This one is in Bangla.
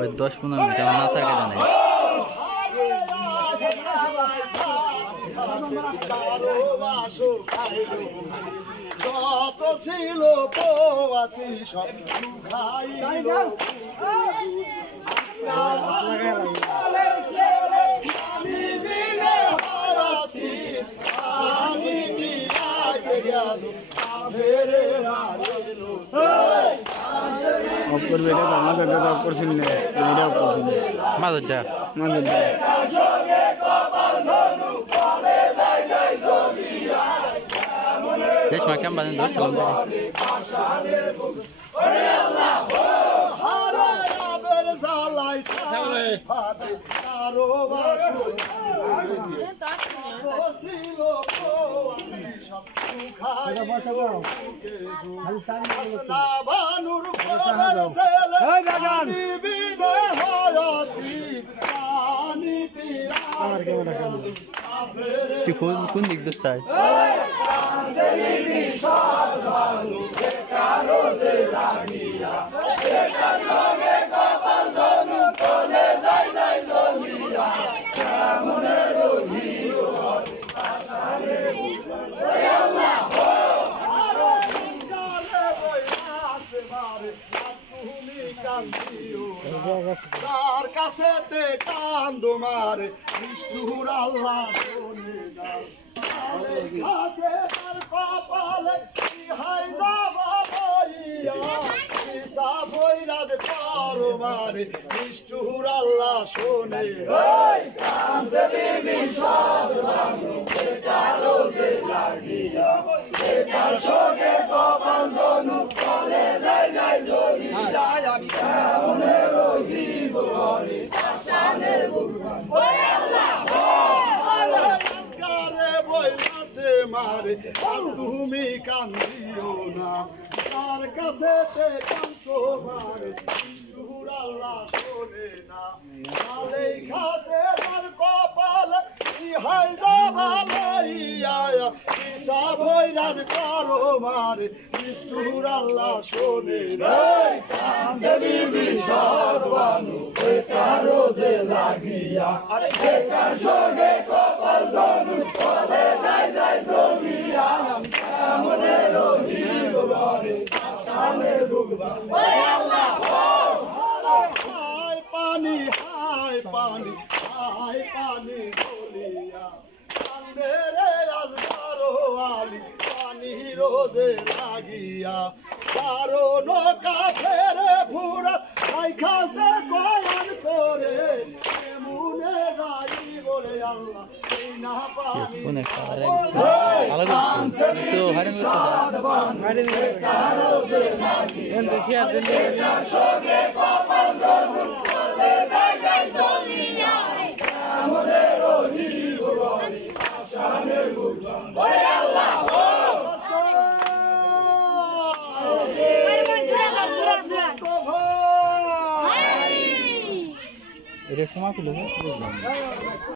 ওই 10-15 মিনিট আমার নাচার কেটে নেই। যত ছিল পোয়াতি সব খাইল আমি বিলে হারাছি আমি বিলাইতে গেল ফেরে আসলো অফ করবে এটা আমাদের দাদা অফ করছেন না এটা অফ করছেন মাঝেরটা রেশমা কেমন বাজেন ধরছিলাম তুই কোন দিক দিয়ে চাস তার কাছে কান্দ মারে নিষ্ঠুর আল্লাহ শোনে না কাছে তার কপালে হাই যাবা বইয়া সা বইরাদ পার মারে নিষ্ঠুর আল্লাহ শোনে ওই কাছে দিবি সব রানু কারো যে লাগিয়া একার সঙ্গে কপাল ধনু চলে যায় যায় জমি যায় আমি কেমনে রহিব ঘরে আসানের ভগবান ওই আল্লাহ আরে বইলাছে মারে তুমি কান্দিও না তার কাছে কান্দো মারে সুর আল্লাহ শোনে না আলেই খাসে তার কপাল ইহাই যাবা লইয়া ইসা বইরাদ করো মারে নিষ্ঠুর আল্লাহ শোনে না কাছে বিবি সর্বানু কারো যে লাগিয়া আরে বেকার সঙ্গে কপাল ধনু চলে যায় যায় জমিয়া কেমনে রহিব ঘরে আসানের ভগবান ওই আল্লাহ হায় পানি হায় পানি হায় পানি বলিয়া কান্দেরে আজ বারো আলি পানি রোদে লাগিয়া কারো নৌকা ফেরে ফুরাত খাই খাসে কয়ান করে এমনে যাই বলে আল্লাহ এই না পানি কোন একটা আলাদা তো হারিম কারো যে লাগিয়া এন্ড শেয়ার দেন সঙ্গে কপাল ধনু চলে যায় যায় জমিয়া কেমনে রহিব ঘরে আসানের ভগবান ওই আল্লাহ এটা সময় পেল বুঝলাম।